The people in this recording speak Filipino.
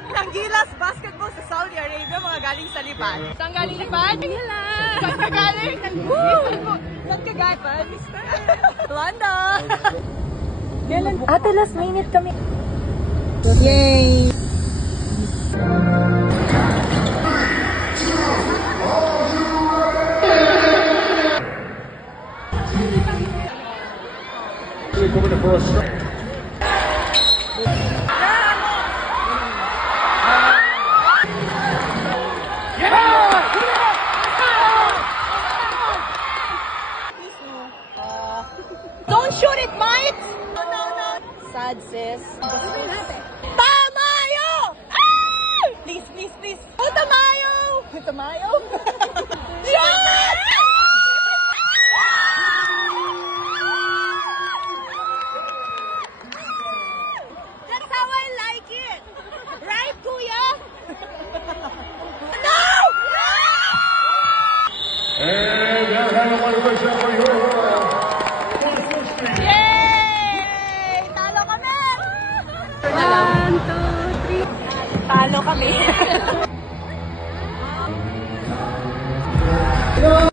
Lahat ng Gilas basketball sa Saudi Arabia, mga galing sa Lipan. Saan galing Lipan? Saan ka galing? Saan ka galing? London! Ate, last minute kami. Yay! Coming for a strike. Don't shoot it, Mike! No. Sad, sis. Tamayo! Ah! Please. Oh, Tamayo! Tamayo? Shot! That's how I like it. Right, Kuya? No! And they're having one of those for you. Yay! Talo kami! 1, 2, 3. Talo kami.